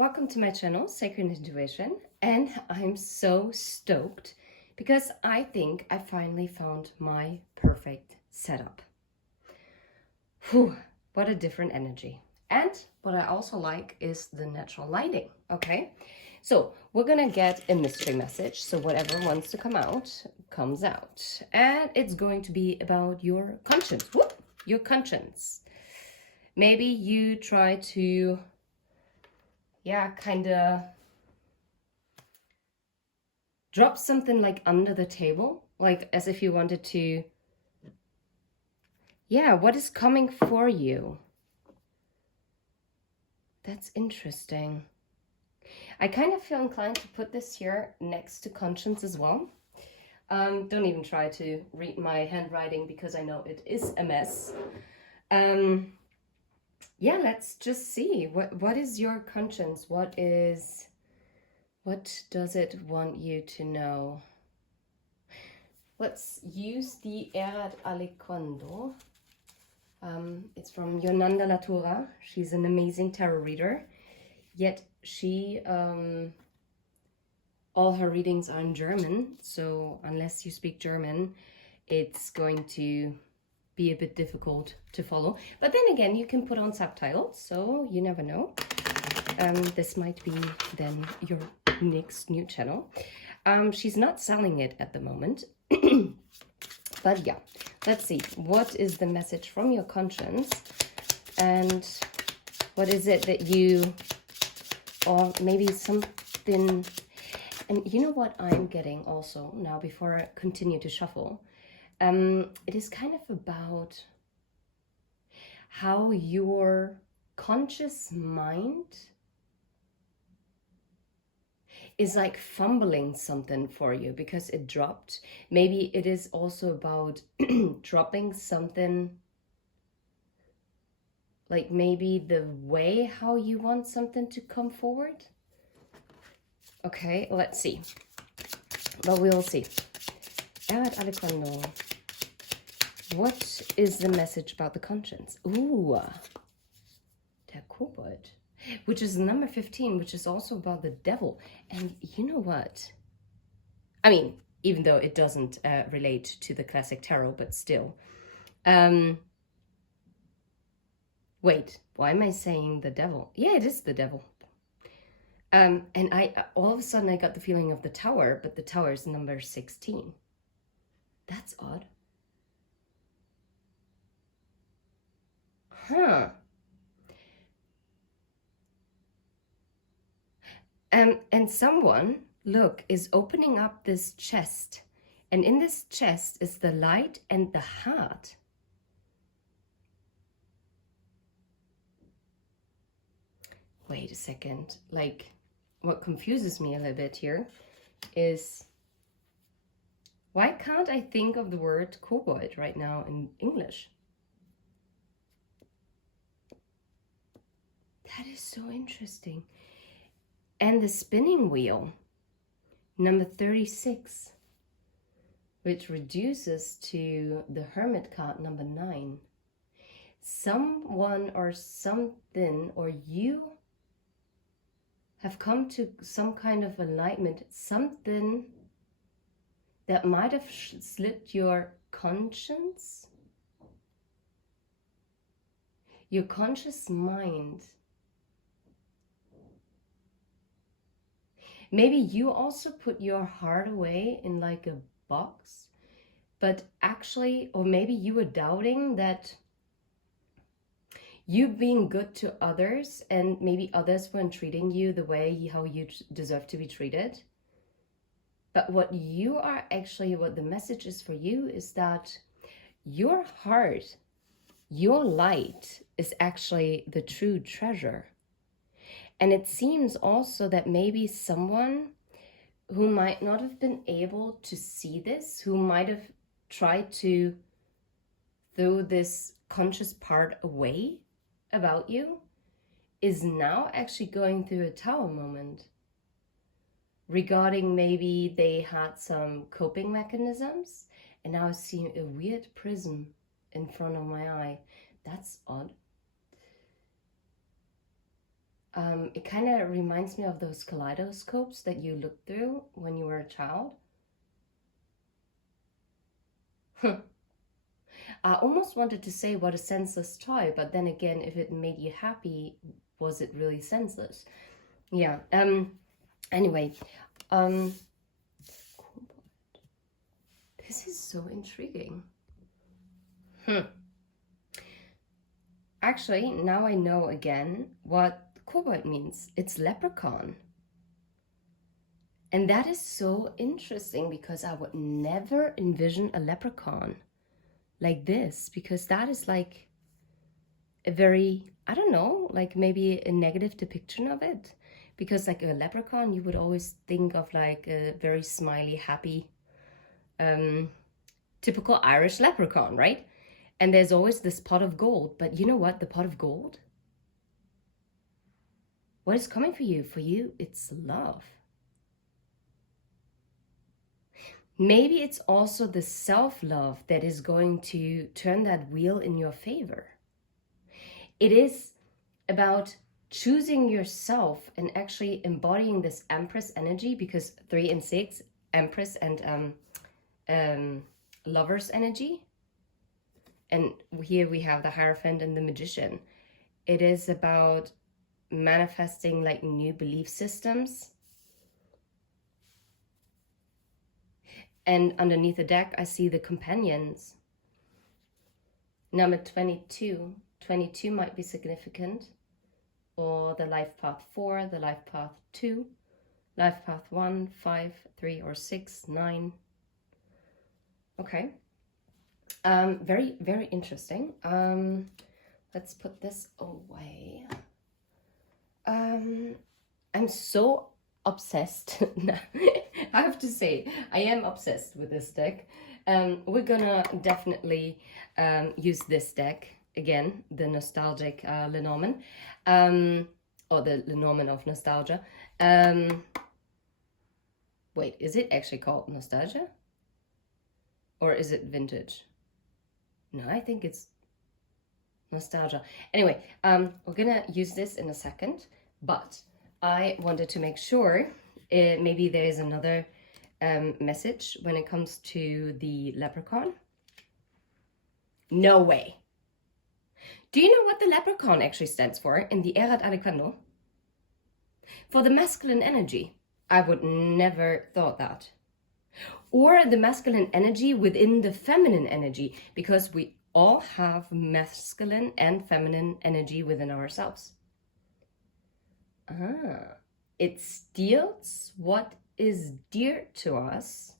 Welcome to my channel, Sacred Intuition, and I'm so stoked because I think I finally found my perfect setup. Whew, what a different energy. And what I also like is the natural lighting, okay? So we're gonna get a mystery message, so whatever wants to come out, comes out. And it's going to be about your conscience. Whoop, your conscience. Maybe you try to kind of drop something like under the table, like as if you wanted to, what is coming for you? That's interesting. I kind of feel inclined to put this here next to conscience as well. Don't even try to read my handwriting because I know it is a mess. Let's just see. What is your conscience? What does it want you to know? Let's use the Erat Aliquando. It's from Yolanda Latoura. She's an amazing tarot reader. Yet she, all her readings are in German. So unless you speak German, it's going to be a bit difficult to follow. But then again, you can put on subtitles, so you never know. This might be then your next new channel. She's not selling it at the moment. But yeah, let's see. What is the message from your conscience? And what is it that you, or maybe something, and you know what I'm getting also now before I continue to shuffle? It is kind of about how your conscious mind is like fumbling something for you because it dropped. Maybe it is also about dropping something, like maybe the way how you want something to come forward. Okay, let's see. But we'll see. Erat Aliquando. What is the message about the conscience? Ooh, der Kobold. Which is number 15, which is also about the devil. And you know what? I mean, even though it doesn't relate to the classic tarot, but still. Wait, why am I saying the devil? Yeah, it is the devil. And I all of a sudden I got the feeling of the tower, but the tower is number 16. That's odd. Huh. And someone, look, is opening up this chest. And in this chest is the light and the heart. Wait a second. Like, what confuses me a little bit here is, why can't I think of the word kobold right now in English? That is so interesting. And the spinning wheel, number 36, which reduces to the Hermit card, number 9. Someone or something, or you have come to some kind of enlightenment, something that might have slipped your conscience, your conscious mind. Maybe you also put your heart away in like a box, but actually, or maybe you were doubting that you being good to others and maybe others weren't treating you the way how you deserve to be treated. But what you are actually, what the message is for you is that your heart, your light is actually the true treasure. And it seems also that maybe someone who might not have been able to see this, who might have tried to throw this conscious part away about you, is now actually going through a tower moment regarding maybe they had some coping mechanisms and now I see a weird prism in front of my eye. That's odd. It kind of reminds me of those kaleidoscopes that you looked through when you were a child. I almost wanted to say what a senseless toy, but then again, if it made you happy, was it really senseless? Yeah. Anyway, this is so intriguing. Actually, now I know again what cobalt means. It's leprechaun. And that is so interesting because I would never envision a leprechaun like this, because that is like a very, I don't know, like maybe a negative depiction of it. Because like a leprechaun, you would always think of like a very smiley, happy, typical Irish leprechaun, right? And there's always this pot of gold. But you know what? The pot of gold? What is coming for you? For you, it's love. Maybe it's also the self-love that is going to turn that wheel in your favor. It is about choosing yourself and actually embodying this Empress energy, because 3 and 6, Empress and Lover's energy. And here we have the Hierophant and the Magician. It is about manifesting like new belief systems. And underneath the deck, I see the Companions. Number 22. 22 might be significant. Or the Life Path 4, the Life Path 2, Life Path 1, 5, 3, or 6, 9. Okay. Very, very interesting. Let's put this away. I'm so obsessed. I have to say, I am obsessed with this deck. We're gonna definitely use this deck again, the nostalgic Lenormand, or the Lenormand of nostalgia. Wait, is it actually called nostalgia? Or is it vintage? No, I think it's nostalgia. Anyway, we're gonna use this in a second, but I wanted to make sure maybe there is another message when it comes to the leprechaun. No way. Do you know what the leprechaun actually stands for in the Erat Alicando? For the masculine energy. I would never thought that. Or the masculine energy within the feminine energy, because we all have masculine and feminine energy within ourselves. It steals what is dear to us.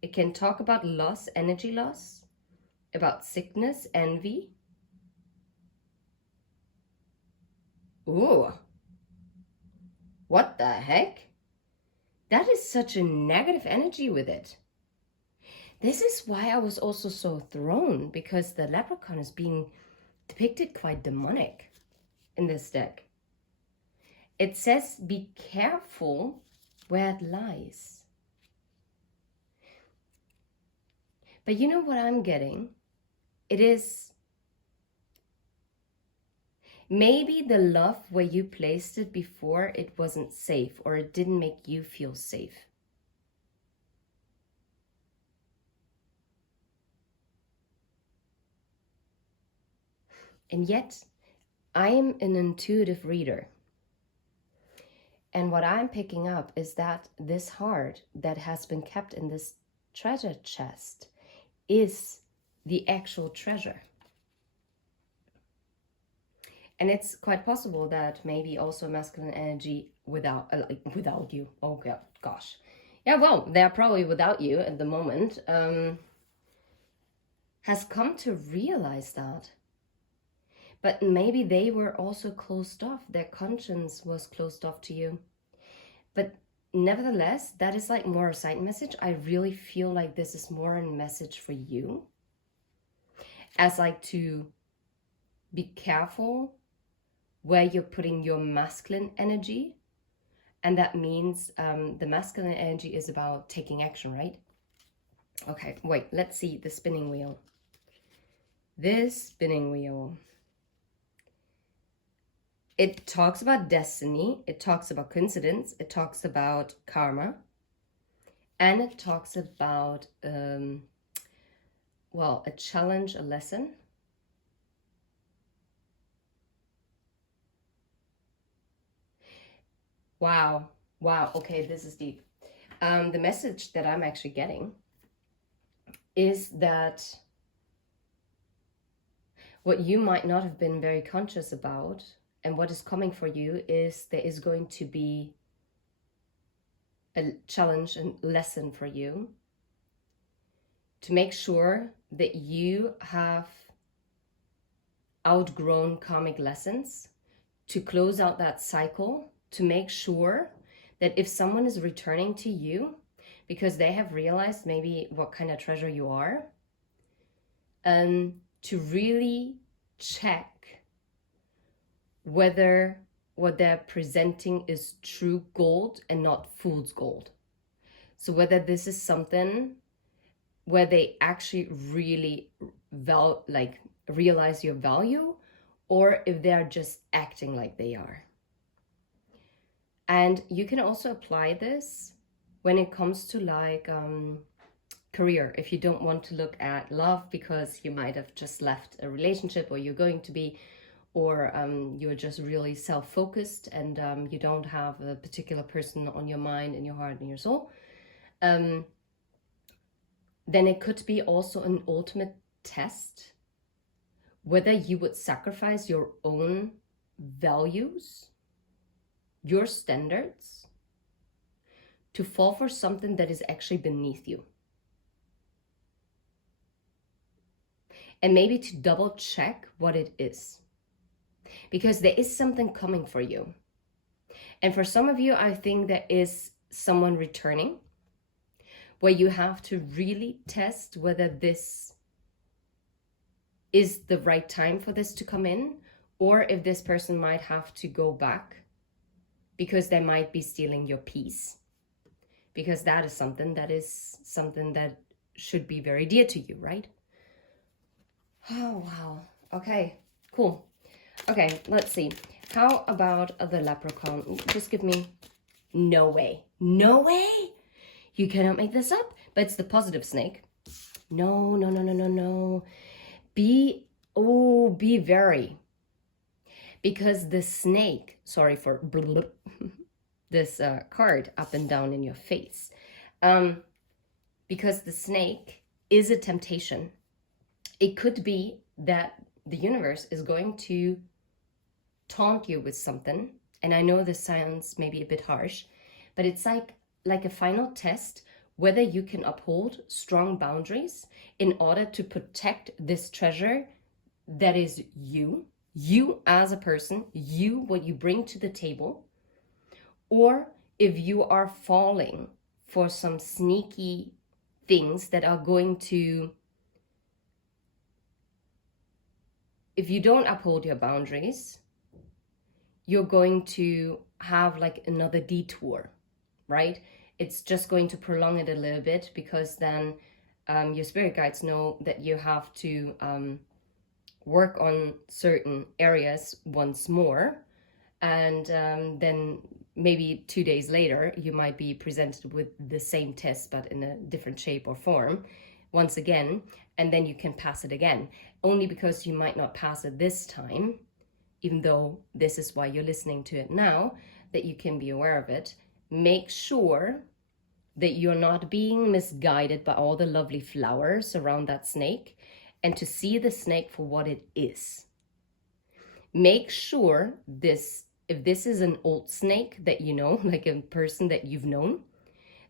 It can talk about loss, energy loss, about sickness, envy. Ooh, what the heck? That is such a negative energy with it. This is why I was also so thrown, because the leprechaun is being depicted quite demonic in this deck. It says, be careful where it lies. But you know what I'm getting? It is maybe the love where you placed it before, it wasn't safe, or it didn't make you feel safe. And yet, I am an intuitive reader. And what I'm picking up is that this heart that has been kept in this treasure chest is the actual treasure. And it's quite possible that maybe also masculine energy without you. Oh gosh. Yeah, well, they're probably without you at the moment. Has come to realize that. But maybe they were also closed off. Their conscience was closed off to you. But nevertheless, that is like more a side message. I really feel like this is more a message for you. As like to be careful where you're putting your masculine energy. And that means the masculine energy is about taking action, right? Okay, wait, let's see the spinning wheel. This spinning wheel. It talks about destiny, it talks about coincidence, it talks about karma, and it talks about, well, a challenge, a lesson. Wow. Wow. Okay, this is deep. The message that I'm actually getting is that what you might not have been very conscious about and what is coming for you is there is going to be a challenge and lesson for you to make sure that you have outgrown karmic lessons, to close out that cycle, to make sure that if someone is returning to you because they have realized maybe what kind of treasure you are, to really check whether what they're presenting is true gold and not fool's gold. So whether this is something where they actually really realize your value, or if they're just acting like they are. And you can also apply this when it comes to like career. If you don't want to look at love because you might have just left a relationship, or you're going to be, or you're just really self-focused and you don't have a particular person on your mind and your heart and your soul, then it could be also an ultimate test whether you would sacrifice your own values, your standards, to fall for something that is actually beneath you. And maybe to double check what it is. Because there is something coming for you. And for some of you, I think there is someone returning where you have to really test whether this is the right time for this to come in, or if this person might have to go back because they might be stealing your peace. Because that is something that should be very dear to you, right? Oh, wow. Okay, cool. Okay, let's see. How about the leprechaun? Just give me no way. No way? You cannot make this up. But it's the positive snake. No, no, no, no, no, no. Be very. Because the snake, sorry for this card up and down in your face. Because the snake is a temptation. It could be that the universe is going to taunt you with something. And I know this sounds maybe a bit harsh, but it's like a final test whether you can uphold strong boundaries in order to protect this treasure that is you as a person, what you bring to the table, or if you are falling for some sneaky things that are going to, if you don't uphold your boundaries, you're going to have like another detour, right? It's just going to prolong it a little bit, because then your spirit guides know that you have to work on certain areas once more. And then maybe 2 days later, you might be presented with the same test, but in a different shape or form once again. And then you can pass it again, only because you might not pass it this time, even though this is why you're listening to it now, that you can be aware of it. Make sure that you're not being misguided by all the lovely flowers around that snake, and to see the snake for what it is. Make sure if this is an old snake that you know, like a person that you've known,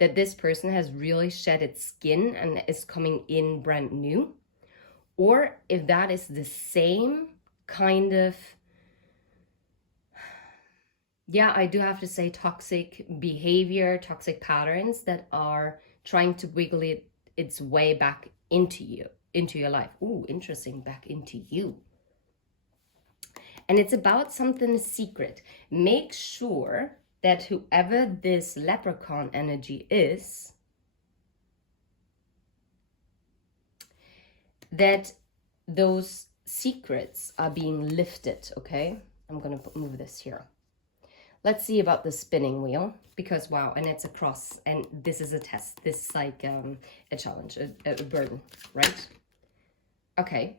that this person has really shed its skin and is coming in brand new. Or if that is the same kind of, yeah, I do have to say toxic behavior, toxic patterns that are trying to wiggle its way back into you, into your life. Ooh, interesting, back into you. And it's about something secret. Make sure that whoever this leprechaun energy is, that those secrets are being lifted, okay? I'm going to move this here. Let's see about the spinning wheel, because wow, and it's a cross, and this is a test. This is like a challenge, a burden, right? Okay,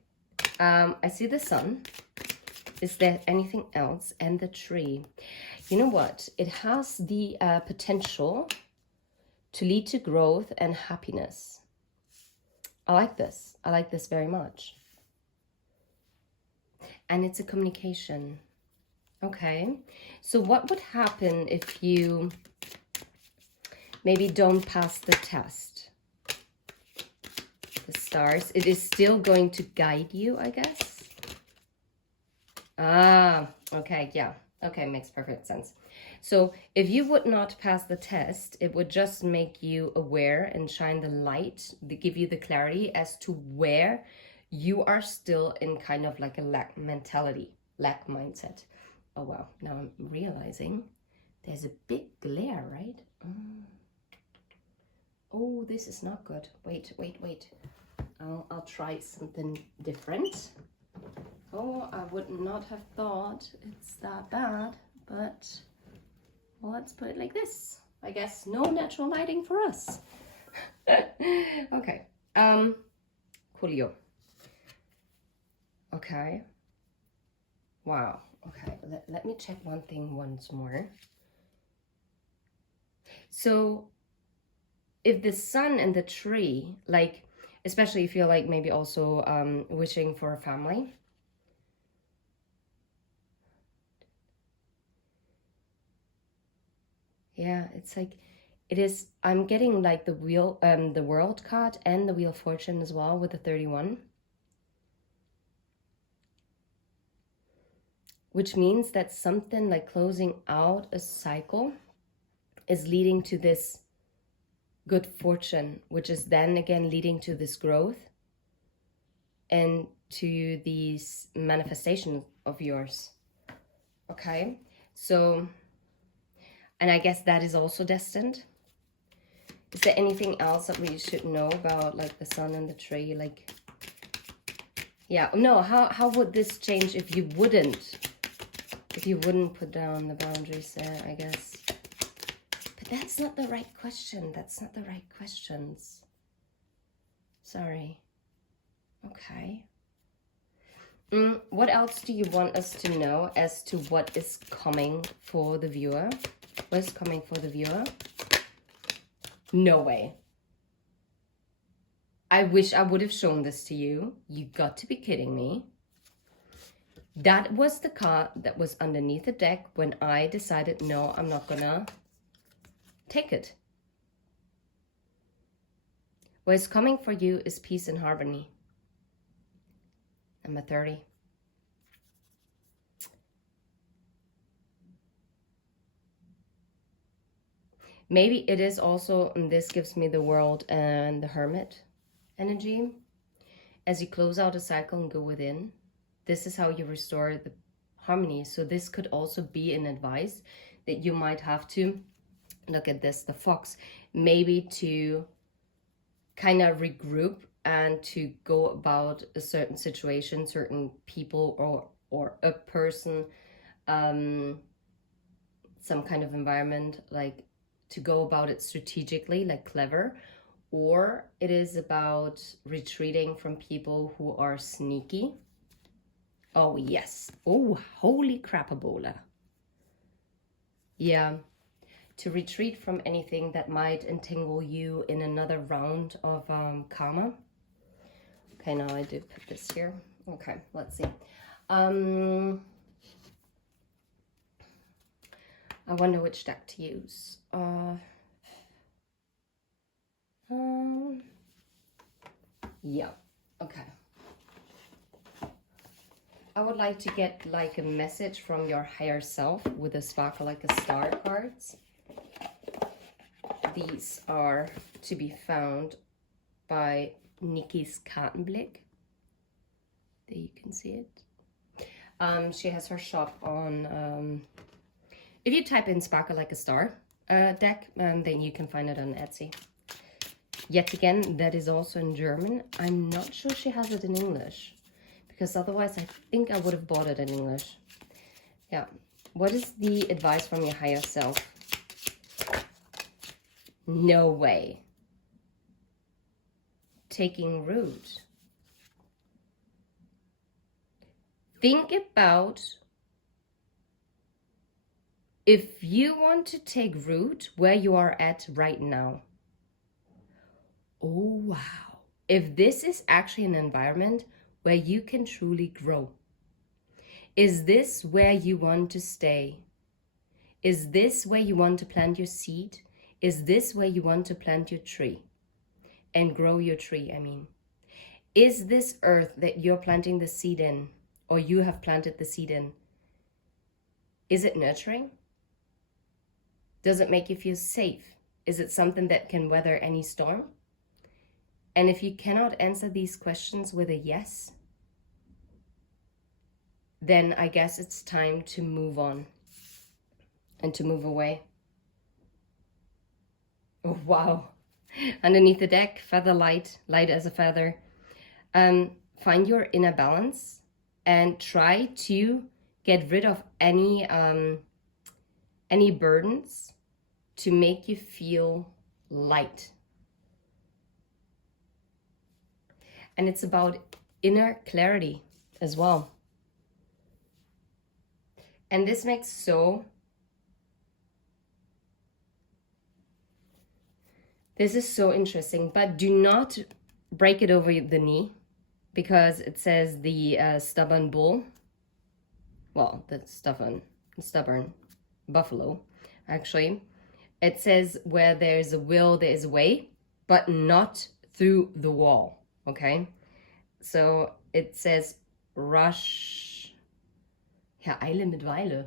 I see the sun. Is there anything else? And the tree. You know what? It has the potential to lead to growth and happiness. I like this. I like this very much. And it's a communication. Okay, so what would happen if you maybe don't pass the test? The stars, it is still going to guide you, I guess. Ah, okay, yeah. Okay, makes perfect sense. So if you would not pass the test, it would just make you aware and shine the light, give you the clarity as to where you are still in kind of like a lack mentality, lack mindset. Oh, wow. Now I'm realizing there's a big glare, right? Oh, this is not good. Wait. I'll try something different. Oh, I would not have thought it's that bad, but well, let's put it like this. I guess no natural lighting for us. Okay. Julio. Okay. Wow. Okay, let me check one thing once more. So if the sun and the tree, like, especially if you're like maybe also wishing for a family. Yeah, it's like, it is, I'm getting like the world card and the Wheel of Fortune as well with the 31. Which means that something like closing out a cycle is leading to this good fortune, which is then again leading to this growth and to these manifestations of yours. Okay, so, and I guess that is also destined. Is there anything else that we should know about like the sun and the tree? Like, yeah, no, how would this change if you wouldn't put down the boundaries there, I guess. But that's not the right question. That's not the right questions. Sorry. Okay. What else do you want us to know as to what is coming for the viewer? What is coming for the viewer? No way. I wish I would have shown this to you. You got to be kidding me. That was the card that was underneath the deck when I decided, no, I'm not gonna take it. What is coming for you is peace and harmony. Number 30. Maybe it is also, and this gives me the World and the Hermit energy. As you close out a cycle and go within, this is how you restore the harmony. So this could also be an advice that you might have to look at this, the fox, maybe to kind of regroup and to go about a certain situation, certain people or a person, some kind of environment, like to go about it strategically, like clever, or it is about retreating from people who are sneaky. Oh, yes. Oh, holy crapabola. Yeah. To retreat from anything that might entangle you in another round of karma. Okay, now I do put this here. Okay, let's see. I wonder which deck to use. Yeah, okay. I would like to get like a message from your higher self with the Sparkle Like a Star cards. These are to be found by Nikki's Kartenblick. There you can see it. She has her shop on, if you type in Sparkle Like a Star deck, then you can find it on Etsy. Yet again, that is also in German. I'm not sure she has it in English, because otherwise I think I would have bought it in English. Yeah. What is the advice from your higher self? No way. Taking root. Think about if you want to take root where you are at right now. Oh, wow. If this is actually an environment where you can truly grow. Is this where you want to stay? Is this where you want to plant your seed? Is this where you want to plant your tree and grow your tree? I mean, is this earth that you're planting the seed in, or you have planted the seed in, is it nurturing? Does it make you feel safe? Is it something that can weather any storm? And if you cannot answer these questions with a yes, then I guess it's time to move on and to move away. Oh, wow. Underneath the deck, feather light, light as a feather. Find your inner balance and try to get rid of any burdens to make you feel light. And it's about inner clarity as well. And this makes this is so interesting, but do not break it over the knee, because it says the stubborn bull, well, the stubborn buffalo, actually. It says where there's a will, there is a way, but not through the wall, okay? So it says rush, ja, Eile mit Weile.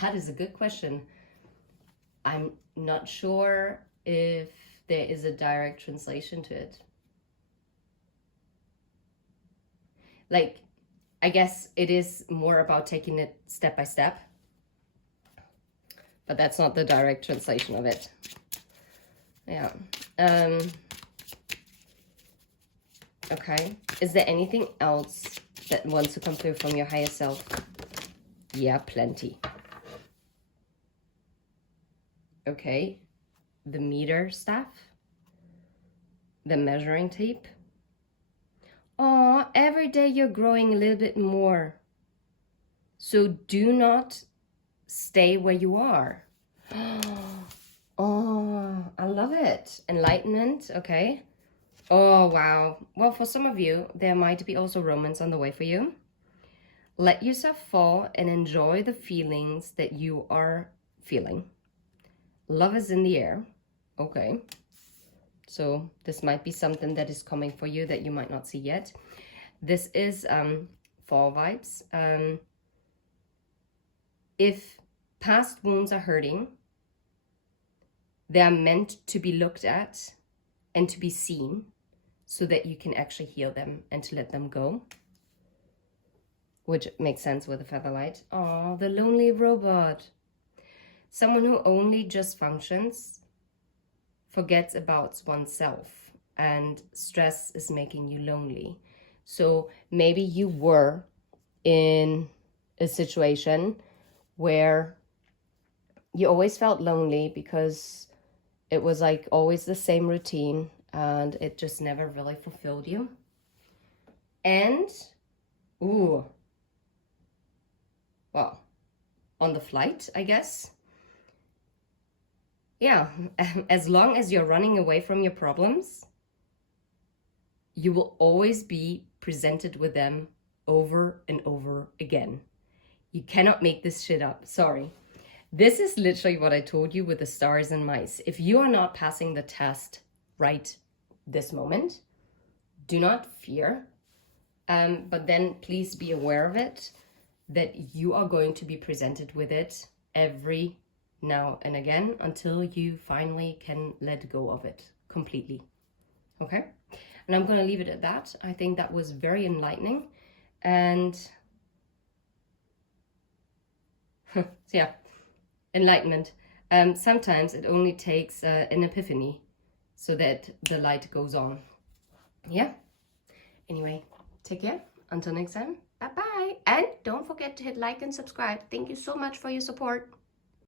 That is a good question. I'm not sure if there is a direct translation to it. Like, I guess it is more about taking it step by step, but that's not the direct translation of it. Yeah. Okay. Is there anything else that wants to come through from your higher self? Yeah, plenty. Okay. The meter staff. The measuring tape. Oh, every day you're growing a little bit more. So do not stay where you are. Oh, I love it. Enlightenment, okay. Oh, wow. Well, for some of you, there might be also romance on the way for you. Let yourself fall and enjoy the feelings that you are feeling. Love is in the air. Okay. So this might be something that is coming for you that you might not see yet. This is fall vibes. If past wounds are hurting, they are meant to be looked at and to be seen so that you can actually heal them and to let them go. Which makes sense with the feather light. Oh, the lonely robot. Someone who only just functions, forgets about oneself, and stress is making you lonely. So maybe you were in a situation where you always felt lonely because it was like always the same routine and it just never really fulfilled you. And, ooh, well, on the flight, I guess. Yeah, as long as you're running away from your problems, you will always be presented with them over and over again. You cannot make this shit up, sorry. This is literally what I told you with the stars and mice. If you are not passing the test right this moment, do not fear, but then please be aware of it, that you are going to be presented with it every now and again until you finally can let go of it completely. Okay? And I'm going to leave it at that. I think that was very enlightening. And so yeah, enlightenment. Sometimes it only takes an epiphany so that the light goes on. Yeah? Anyway, take care. Until next time. Bye-bye. And don't forget to hit like and subscribe. Thank you so much for your support.